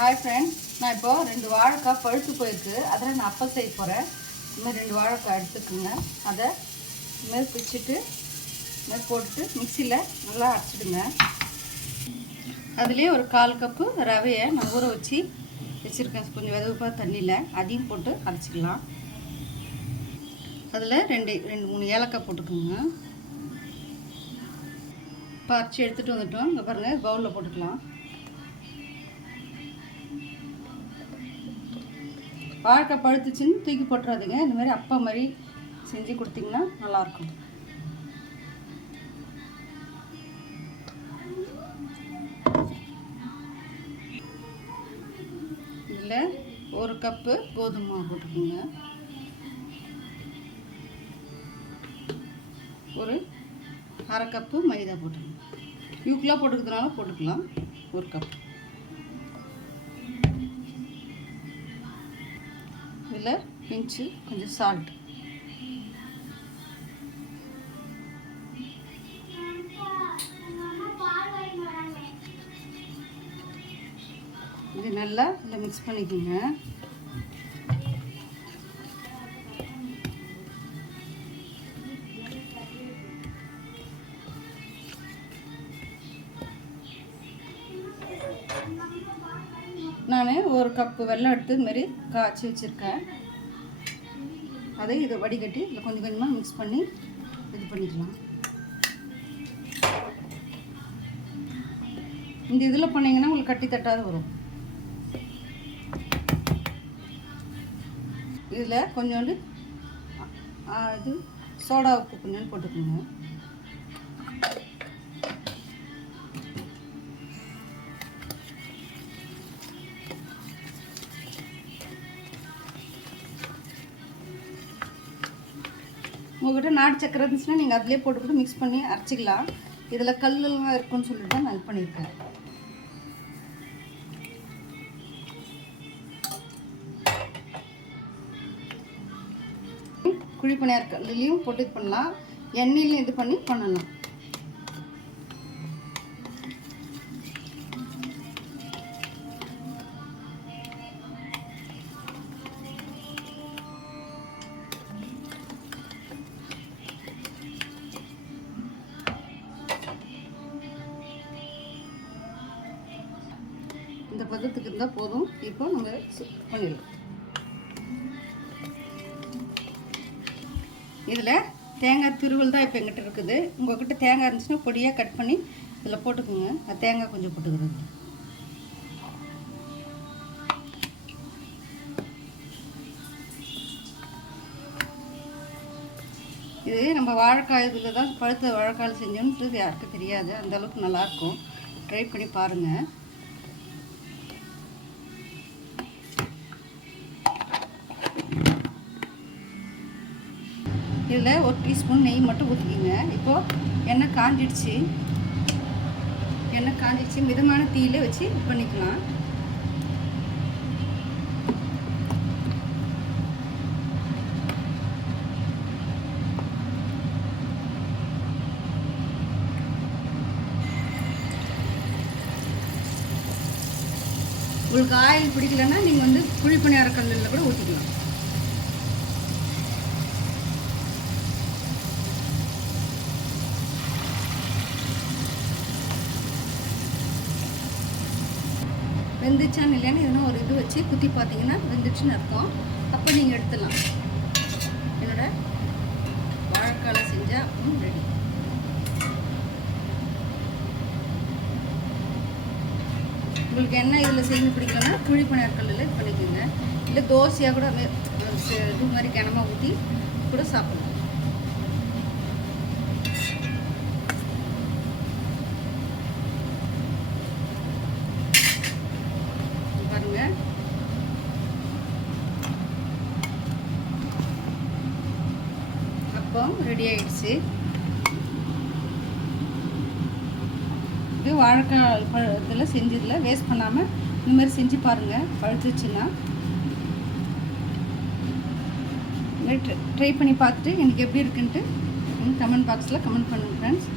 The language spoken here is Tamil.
ஹாய் ஃப்ரெண்ட்ஸ், நான் இப்போ 2 வாழைக்காய் பழுத்து போயிருக்கு. அதில் நான் அப்பம் செய்ய போகிறேன். இதுமாதிரி 2 வாழைக்காய் எடுத்துக்கோங்க. அதை இதுமாதிரி பிச்சுட்டு இதுமாதிரி போட்டுட்டு மிக்சியில் நல்லா அரைச்சிடுங்க. அதுலேயே ஒரு 1/4 கப்பு ரவையை நான் ஊற வச்சு வச்சுருக்கேன். கொஞ்சம் வெதுவப்பாக தண்ணியில் அதையும் போட்டு அரைச்சிக்கலாம். அதில் 2-3 ஏலக்காய் போட்டுக்கோங்க. இப்போ அரைச்சி எடுத்துகிட்டு வந்துட்டோம். இங்கே பாருங்கள், பவுலில் போட்டுக்கலாம். வாழைக்காய் பழுத்துச்சுன்னு தூக்கி போட்டுறாதீங்க. இந்த மாதிரி அப்பா மாதிரி செஞ்சு கொடுத்தீங்கன்னா நல்லாயிருக்கும். இதில் 1 கப்பு கோதுமை மாவு போட்டுக்கோங்க. ஒரு 1/2 கப்பு மைதா போட்டுக்கோங்க. யூக்கிலாக போட்டுக்கிறதுனால போட்டுக்கலாம். 1 கப். இதில் பிஞ்சு கொஞ்சம் சால்ட். இது நல்லா இதில் மிக்ஸ் பண்ணிக்கோங்க. நான் 1 கப்பு வெல்லம் எடுத்து இதுமாரி காய்ச்சி வச்சுருக்கேன். அதை இதை வடிகட்டி இதில் கொஞ்சம் கொஞ்சமாக மிக்ஸ் பண்ணி இது பண்ணிக்கலாம். இந்த இதில் பண்ணிங்கன்னா உங்களுக்கு கட்டி தட்டாது வரும். இதில் கொஞ்சோண்டு இது சோடா உப்பு கொஞ்சோண்டு போட்டுக்கோங்க. உங்கள்கிட்ட நாட்டு சக்கரை இருந்துச்சுன்னா நீங்கள் அதிலே போட்டுக்கிட்டு மிக்ஸ் பண்ணி அரைச்சிக்கலாம். இதில் கல்லெல்லாம் இருக்குன்னு சொல்லிட்டு தான் நான் இது பண்ணியிருக்கேன். குழிப்பணியார் கல்லுலேயும் போட்டு இது பண்ணலாம், எண்ணெயிலையும் இது பண்ணி பண்ணலாம். இந்த பதத்துக்கு இருந்தால் போதும். இப்போ நம்ம பண்ணிடலாம். இதில் தேங்காய் துருவல் தான் இப்போ எங்கிட்ட இருக்குது. உங்கள்கிட்ட தேங்காய் இருந்துச்சுன்னா பொடியாக கட் பண்ணி இதில் போட்டுக்கோங்க. தேங்காய் கொஞ்சம் போட்டுக்கிறது. இது நம்ம வாழைக்காய் இதில் தான் பழுத்த வாழைக்காய் செஞ்சோன்றது யாருக்கும் தெரியாது. அந்தளவுக்கு நல்லாயிருக்கும். ட்ரை பண்ணி பாருங்கள். இதில் 1 டீஸ்பூன் நெய் மட்டும் ஊற்றிக்கிங்க. இப்போது எண்ணெய் காஞ்சிடுச்சு. மிதமான தீயில வச்சு இது பண்ணிக்கலாம். உங்களுக்கு ஆயில் பிடிக்கலன்னா நீங்கள் வந்து குழிப்பணியார கல்லில் கூட ஊற்றிக்கலாம். வெந்துச்சான்னு இல்லைன்னு எதனா ஒரு இது வச்சு குத்தி பார்த்தீங்கன்னா வெந்துச்சுன்னு அர்த்தம். அப்போ நீங்கள் எடுத்துடலாம். என்னோட வாழைக்காய் செஞ்சால் அப்பவும் ரெடி. உங்களுக்கு என்ன இதில் செஞ்சு பிடிக்கலன்னா குழிப்பணியார் கல்லில் இது பண்ணிக்கோங்க. இல்லை தோசையாக கூட இது மாதிரி கிணமா ஊற்றி கூட சாப்பிடலாம். அப்பம் ரெடி ஆயிடுச்சு. இது வாழைக்காய் இதில் செஞ்சதில் வேஸ்ட் பண்ணாமல் இந்தமாதிரி செஞ்சு பாருங்கள். பழுத்துச்சுன்னா ட்ரை பண்ணி பார்த்துட்டு எனக்கு எப்படி இருக்குன்ட்டு கமெண்ட் பாக்ஸில் கமெண்ட் பண்ணுங்கள் ஃப்ரெண்ட்ஸ்.